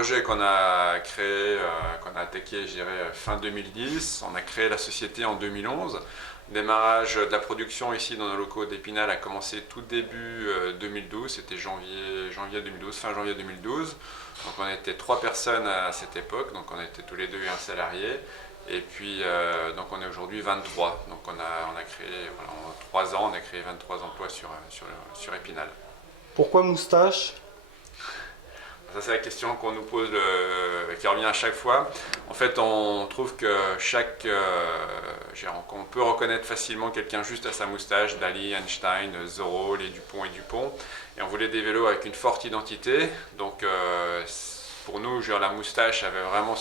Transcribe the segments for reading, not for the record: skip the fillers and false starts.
projet qu'on a créé, qu'on a attaqué, je dirais, fin 2010. On a créé la société en 2011. Le démarrage de la production ici dans nos locaux d'Épinal a commencé tout début 2012, c'était janvier 2012, fin janvier 2012. Donc on était 3 personnes à cette époque, donc on était tous les deux un salarié. Et puis donc on est aujourd'hui 23. Donc on a créé, voilà, en 3 ans, on a créé 23 emplois sur Épinal. Pourquoi moustache? Ça, c'est la question qu'on nous pose, qui revient à chaque fois. En fait, on trouve que qu'on peut reconnaître facilement quelqu'un juste à sa moustache, Dali, Einstein, Zorro, les Dupont et Dupont. Et on voulait des vélos avec une forte identité. Donc, pour nous, la moustache avait vraiment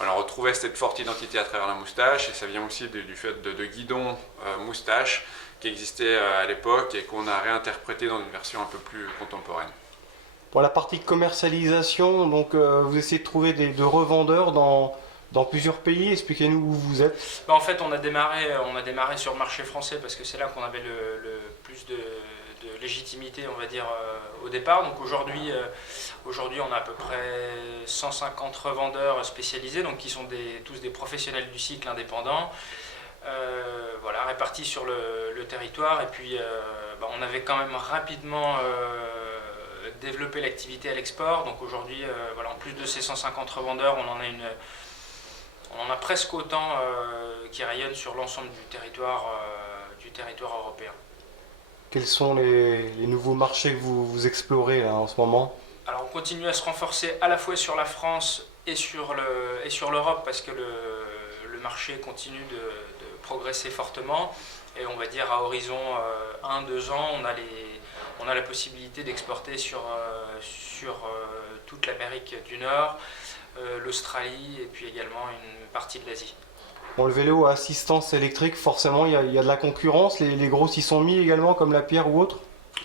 on retrouvait cette forte identité à travers la moustache. Et ça vient aussi du fait de guidon moustache qui existait à l'époque et qu'on a réinterprété dans une version un peu plus contemporaine. Pour la partie commercialisation, donc vous essayez de trouver de revendeurs dans plusieurs pays. Expliquez-nous où vous êtes. En fait, on a démarré sur le marché français parce que c'est là qu'on avait le plus de légitimité, on va dire, au départ. Donc aujourd'hui, on a à peu près 150 revendeurs spécialisés, donc qui sont tous des professionnels du cycle indépendants. Voilà, répartis sur le territoire. Et puis, on avait quand même rapidement développer l'activité à l'export. Donc aujourd'hui, voilà, en plus de ces 150 revendeurs, on en a presque autant qui rayonnent sur l'ensemble du territoire européen. Quels sont les nouveaux marchés que vous explorez là, en ce moment? Alors on continue à se renforcer à la fois sur la France et sur l'Europe parce que le marché continue de progresser fortement. Et on va dire à horizon 1-2 ans, on a la possibilité d'exporter sur toute l'Amérique du Nord, l'Australie et puis également une partie de l'Asie. Bon, le vélo à assistance électrique, forcément, il y a de la concurrence. Les gros s'y sont mis également, comme la Pierre ou autre.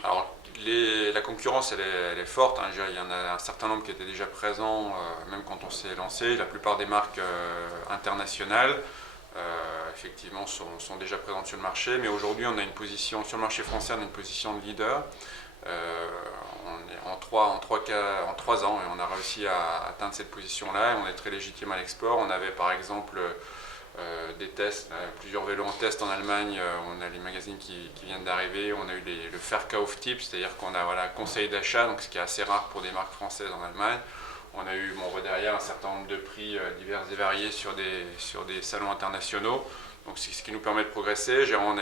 Alors, la concurrence, elle est forte. Hein. Il y en a un certain nombre qui étaient déjà présents, même quand on s'est lancé. La plupart des marques internationales, effectivement, sont déjà présentes sur le marché. Mais aujourd'hui, on a une position, sur le marché français, on a une position de leader. On est en 3 ans et on a réussi à atteindre cette position-là. Et on est très légitime à l'export. On avait par exemple des tests, plusieurs vélos en test en Allemagne. On a les magazines qui viennent d'arriver. On a eu le Verkauftipp, c'est-à-dire qu'on a conseil d'achat, donc ce qui est assez rare pour des marques françaises en Allemagne. On a eu, on voit derrière un certain nombre de prix divers et variés sur des salons internationaux. Donc c'est ce qui nous permet de progresser. On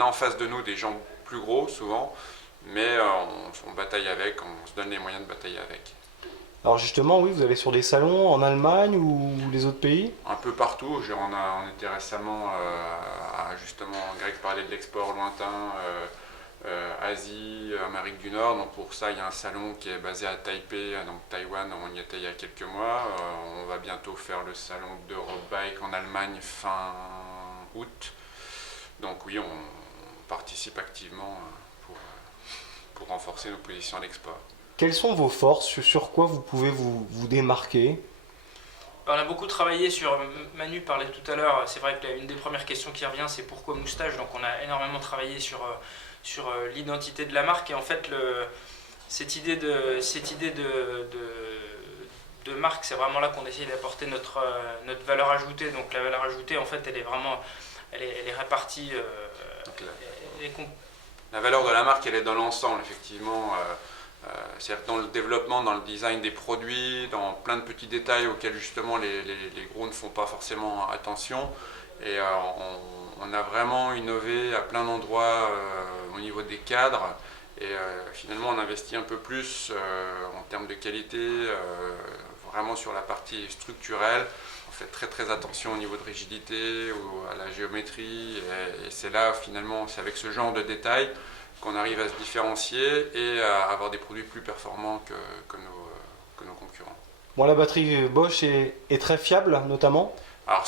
a en face de nous des gens plus gros souvent, mais on bataille avec, on se donne les moyens de batailler avec. Alors justement, oui, vous allez sur des salons en Allemagne ou les autres pays? Un peu partout. On était récemment justement, Greg parlait de l'export lointain, Asie, Amérique du Nord. Donc pour ça, il y a un salon qui est basé à Taipei, donc Taïwan. On y était il y a quelques mois. On va bientôt faire le salon d'Eurobike en Allemagne fin août. Donc oui, on participe activement pour renforcer nos positions à l'export. Quelles sont vos forces? Sur quoi vous pouvez vous démarquer? On a beaucoup travaillé sur, Manu parlait tout à l'heure, c'est vrai que une des premières questions qui revient c'est pourquoi moustache, donc on a énormément travaillé sur l'identité de la marque et en fait cette idée de marque, c'est vraiment là qu'on essaie d'apporter notre valeur ajoutée. Donc la valeur ajoutée en fait elle est répartie. La valeur de la marque elle est dans l'ensemble effectivement. C'est-à-dire dans le développement, dans le design des produits, dans plein de petits détails auxquels justement les gros ne font pas forcément attention. Et on a vraiment innové à plein d'endroits au niveau des cadres. Et finalement on investit un peu plus en termes de qualité, vraiment sur la partie structurelle. On fait très très attention au niveau de rigidité, à la géométrie. Et c'est là finalement, c'est avec ce genre de détails qu'on arrive à se différencier et à avoir des produits plus performants que nos concurrents. Bon, la batterie Bosch est très fiable, notamment. Alors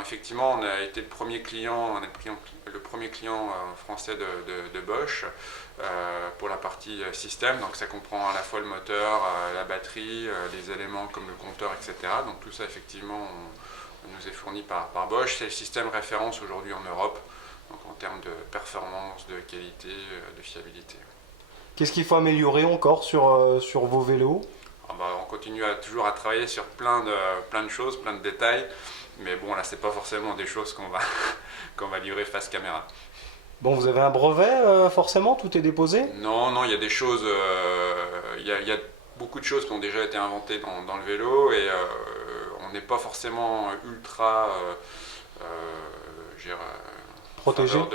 effectivement, on a été le premier client, français de Bosch pour la partie système. Donc ça comprend à la fois le moteur, la batterie, les éléments comme le compteur, etc. Donc tout ça effectivement, on nous est fourni par Bosch. C'est le système référence aujourd'hui en Europe. Donc en termes de performance, de qualité, de fiabilité. Qu'est-ce qu'il faut améliorer encore sur vos vélos? On continue toujours à travailler sur plein de choses, plein de détails, mais bon, là, c'est pas forcément des choses qu'on va, qu'on va livrer face caméra. Bon, vous avez un brevet, forcément, tout est déposé? Non, non, il y a des choses, il y a beaucoup de choses qui ont déjà été inventées dans le vélo et on n'est pas forcément ultra je dirais, Protégé? faveur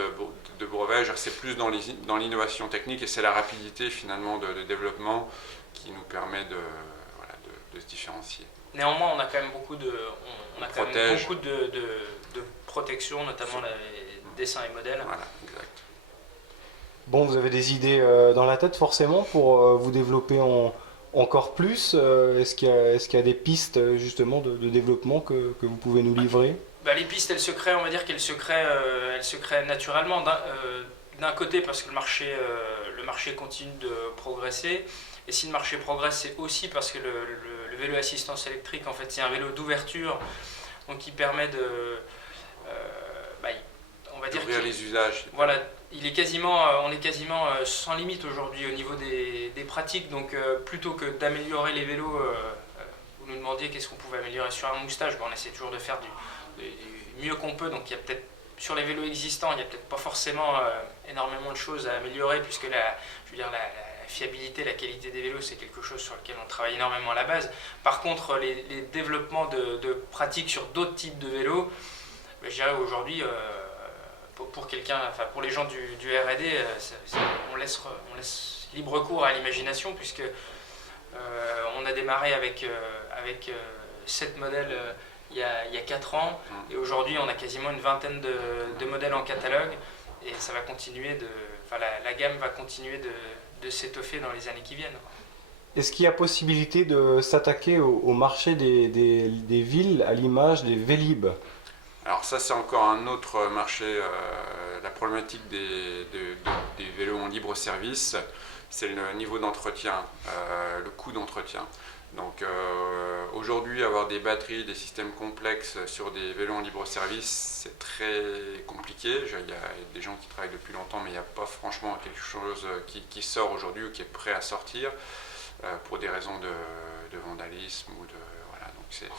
de brevets. C'est plus dans l'innovation technique et c'est la rapidité finalement de développement qui nous permet voilà, de se différencier. Néanmoins, on a quand même beaucoup de, on a quand même Protège. beaucoup de protection, notamment les dessins et modèles. Voilà, exact. Bon, vous avez des idées dans la tête forcément pour vous développer encore plus. Est-ce qu'il y a des pistes justement de développement que vous pouvez nous livrer? Bah, les pistes, elles se créent, on va dire qu'elles se créent naturellement. D'un côté, parce que le marché continue de progresser. Et si le marché progresse, c'est aussi parce que le vélo assistance électrique, en fait, c'est un vélo d'ouverture, donc qui permet on va dire, Ouvrir les usages. voilà, on est quasiment sans limite aujourd'hui au niveau des pratiques. Donc, plutôt que d'améliorer les vélos, vous nous demandiez qu'est-ce qu'on pouvait améliorer sur un moustache, on essaie toujours de faire du mieux qu'on peut. Donc, il y a peut-être sur les vélos existants, il n'y a peut-être pas forcément énormément de choses à améliorer, puisque la fiabilité, la qualité des vélos, c'est quelque chose sur lequel on travaille énormément à la base. Par contre, les développements de pratiques sur d'autres types de vélos, je dirais aujourd'hui, pour les gens du R&D, on laisse libre cours à l'imagination, puisque on a démarré avec 7 modèles il y a 4 ans, et aujourd'hui on a quasiment une vingtaine de modèles en catalogue, et ça va continuer la gamme va continuer de s'étoffer dans les années qui viennent. Est-ce qu'il y a possibilité de s'attaquer au marché des villes à l'image des Vélib? Alors ça c'est encore un autre marché, la problématique des vélos en libre service, c'est le niveau d'entretien, le coût d'entretien. Donc aujourd'hui avoir des batteries, des systèmes complexes sur des vélos en libre service, c'est très compliqué. Il y a des gens qui travaillent depuis longtemps, mais il n'y a pas franchement quelque chose qui sort aujourd'hui ou qui est prêt à sortir pour des raisons de vandalisme ou voilà. Donc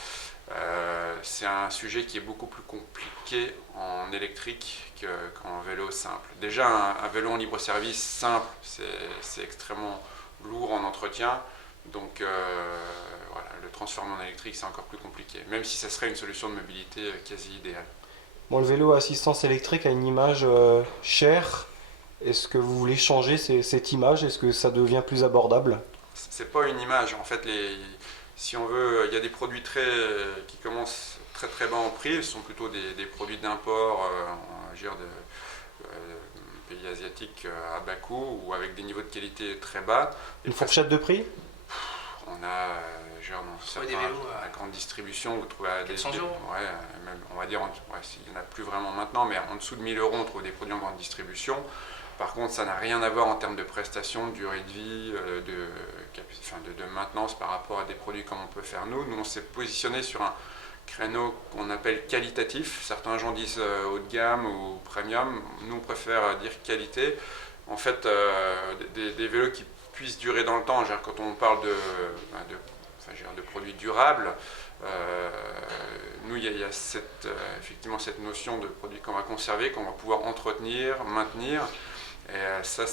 c'est un sujet qui est beaucoup plus compliqué en électrique qu'en vélo simple. Déjà, un vélo en libre service simple, c'est extrêmement lourd en entretien. Donc voilà, le transformer en électrique, c'est encore plus compliqué, même si ça serait une solution de mobilité quasi idéale. Bon, le vélo à assistance électrique a une image chère. Est-ce que vous voulez changer cette image? Est-ce que ça devient plus abordable? C'est pas une image, en fait, si on veut, il y a des produits qui commencent très très bas en prix, ce sont plutôt des produits d'import de pays asiatiques à bas coût ou avec des niveaux de qualité très bas. Une fourchette de prix? On a, la grande distribution, vous trouvez à 400 €. Ouais, même, on va dire, il n'y en a plus vraiment maintenant, mais en dessous de 1000 €, on trouve des produits en grande distribution. Par contre, ça n'a rien à voir en termes de prestations, de durée de vie, de maintenance par rapport à des produits comme on peut faire nous. Nous, on s'est positionné sur un créneau qu'on appelle qualitatif. Certains gens disent haut de gamme ou premium. Nous, on préfère dire qualité. En fait, des vélos qui puissent durer dans le temps. Quand on parle de produits durables, nous, il y a effectivement cette notion de produits qu'on va conserver, qu'on va pouvoir entretenir, maintenir. Et ça,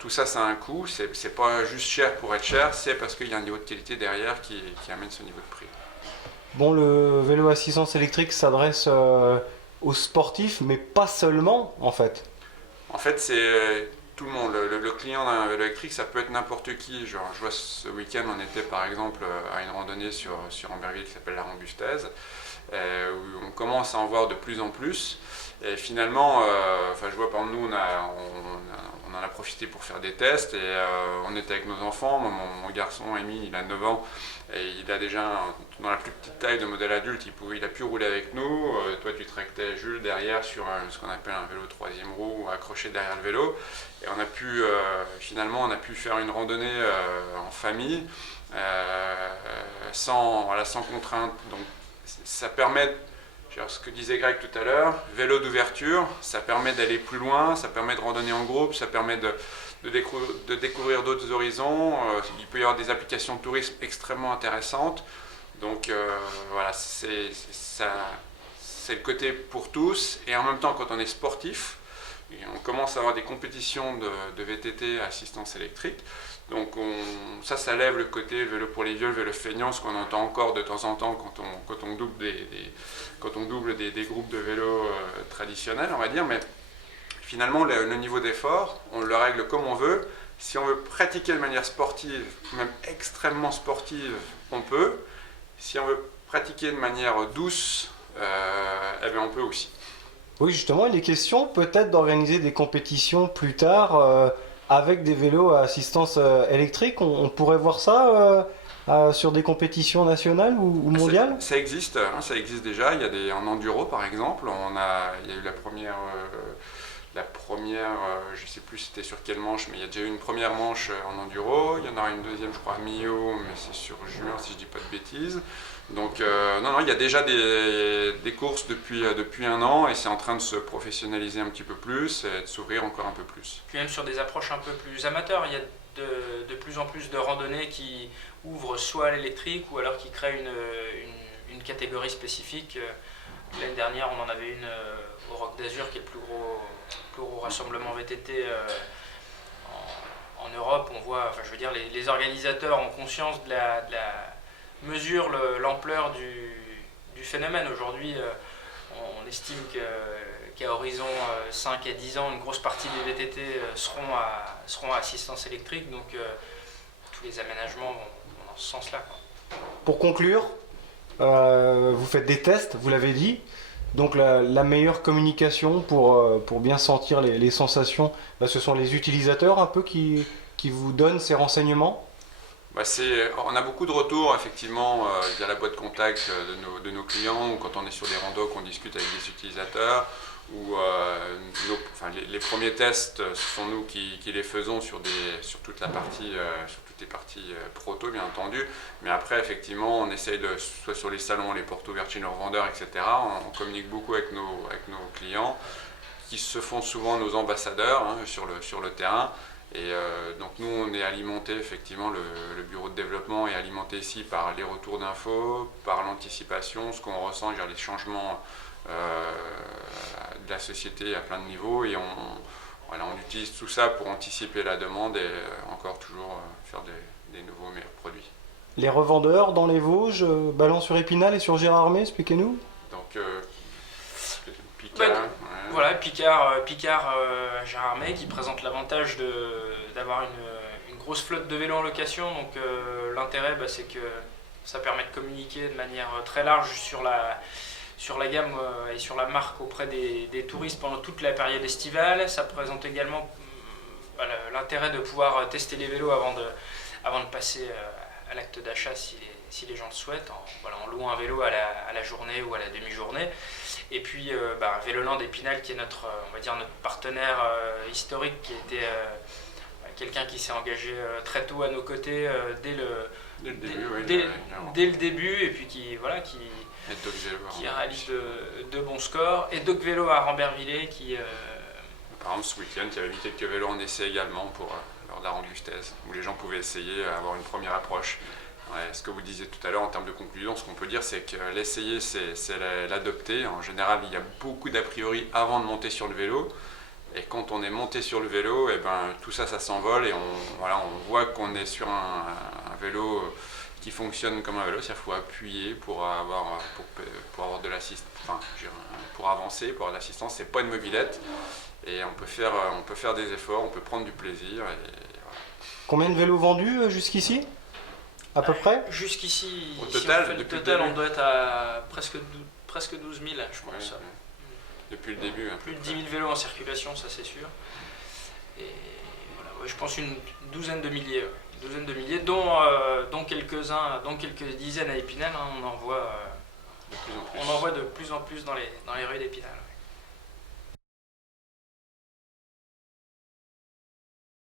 tout ça, ça a un coût. C'est pas juste cher pour être cher, c'est parce qu'il y a un niveau de qualité derrière qui amène ce niveau de prix. Bon, le vélo assistance électrique s'adresse aux sportifs, mais pas seulement, en fait. En fait, c'est tout le monde. Le client d'un vélo électrique, ça peut être n'importe qui. Je vois ce week-end, on était par exemple à une randonnée sur Amberville qui s'appelle la Rambustaise, où on commence à en voir de plus en plus. Et finalement, je vois par exemple, nous, on en a profité pour faire des tests et on était avec nos enfants. Mon garçon, Amy, il a 9 ans et il a déjà, dans la plus petite taille de modèle adulte, il a pu rouler avec nous. Toi, tu tractais Jules derrière sur ce qu'on appelle un vélo 3e roue accroché derrière le vélo. Et finalement, on a pu faire une randonnée en famille sans contrainte. Donc, ça permet, ce que disait Greg tout à l'heure, vélo d'ouverture, ça permet d'aller plus loin, ça permet de randonner en groupe, ça permet de découvrir d'autres horizons. Il peut y avoir des applications de tourisme extrêmement intéressantes. Donc voilà, c'est le côté pour tous. Et en même temps, quand on est sportif, on commence à avoir des compétitions de VTT à assistance électrique. Donc ça lève le côté vélo pour les vieux, le vélo feignant, ce qu'on entend encore de temps en temps quand on double des groupes de vélo traditionnels, on va dire. Mais finalement, le niveau d'effort, on le règle comme on veut. Si on veut pratiquer de manière sportive, même extrêmement sportive, on peut. Si on veut pratiquer de manière douce, eh bien on peut aussi. Oui, justement, il est question peut-être d'organiser des compétitions plus tard avec des vélos à assistance électrique. On pourrait voir ça sur des compétitions nationales ou mondiales? Ça existe, hein, ça existe déjà. Il y a en enduro par exemple. Il y a eu la première, je ne sais plus c'était sur quelle manche, mais il y a déjà eu une première manche en enduro. Il y en aura une deuxième, je crois, à Millau, mais c'est sur juin si je ne dis pas de bêtises. Donc non, il y a déjà des courses depuis un an et c'est en train de se professionnaliser un petit peu plus et de s'ouvrir encore un peu plus. Puis même sur des approches un peu plus amateurs, il y a de plus en plus de randonnées qui ouvrent soit à l'électrique ou alors qui créent une catégorie spécifique. L'année dernière, on en avait une au Roc d'Azur qui est le plus gros rassemblement VTT en Europe. On voit, enfin, je veux dire, les organisateurs ont conscience de la mesure l'ampleur du phénomène. Aujourd'hui, on estime qu'à horizon 5 à 10 ans, une grosse partie des VTT seront à assistance électrique. Donc tous les aménagements vont dans ce sens-là, quoi. Pour conclure, vous faites des tests, vous l'avez dit. Donc la meilleure communication pour bien sentir les sensations, ce sont les utilisateurs un peu qui vous donnent ces renseignements? On a beaucoup de retours effectivement via la boîte contact de nos clients ou quand on est sur des randos qu'on discute avec des utilisateurs ou les premiers tests ce sont nous qui les faisons sur toutes les parties proto bien entendu, mais après effectivement on essaye soit sur les salons, les portes ouvertes chez nos revendeurs, etc. On communique beaucoup avec nos clients qui se font souvent nos ambassadeurs hein, sur le terrain. Et donc nous on est alimenté effectivement, le bureau de développement est alimenté ici par les retours d'infos, par l'anticipation, ce qu'on ressent, les changements de la société à plein de niveaux et on utilise tout ça pour anticiper la demande et encore toujours faire des nouveaux meilleurs produits. Les revendeurs dans les Vosges, Ballon-sur-Épinal et sur Gérardmer, expliquez-nous. Donc Picard, voilà, Picard Gérardmer qui présente l'avantage d'avoir une grosse flotte de vélos en location. Donc l'intérêt c'est que ça permet de communiquer de manière très large sur la gamme et sur la marque auprès des touristes pendant toute la période estivale. Ça présente également l'intérêt de pouvoir tester les vélos avant de passer à l'acte d'achat si les gens le souhaitent, en louant un vélo à la journée ou à la demi-journée. Et puis Véloland Épinal qui est notre partenaire historique, qui était quelqu'un qui s'est engagé très tôt à nos côtés dès le début et puis qui réalise de bons scores. Et Doc Vélo à Rambervillers qui... Par exemple ce week-end il y avait mis quelques vélos en essai également lors de la Rangustèse où les gens pouvaient essayer, avoir une première approche. Ouais, ce que vous disiez tout à l'heure en termes de conclusion, ce qu'on peut dire c'est que l'essayer c'est l'adopter. En général il y a beaucoup d'a priori avant de monter sur le vélo et quand on est monté sur le vélo, tout ça s'envole et on voit qu'on est sur un vélo qui fonctionne comme un vélo, c'est-à-dire qu'il faut appuyer pour avoir de l'assistance, pour avancer, pour avoir de l'assistance, c'est pas une mobilette et on peut faire des efforts, on peut prendre du plaisir. Et voilà. Combien de vélos vendus jusqu'ici? À peu près? Jusqu'ici, au total, on doit être à presque 12 000, je pense. Ouais. Depuis le début. Plus de 10 000 vélos en circulation, ça c'est sûr. Et voilà, je pense une douzaine de milliers, dont quelques-uns, dont quelques dizaines à Épinal. On en voit de plus en plus dans les rues d'Épinal.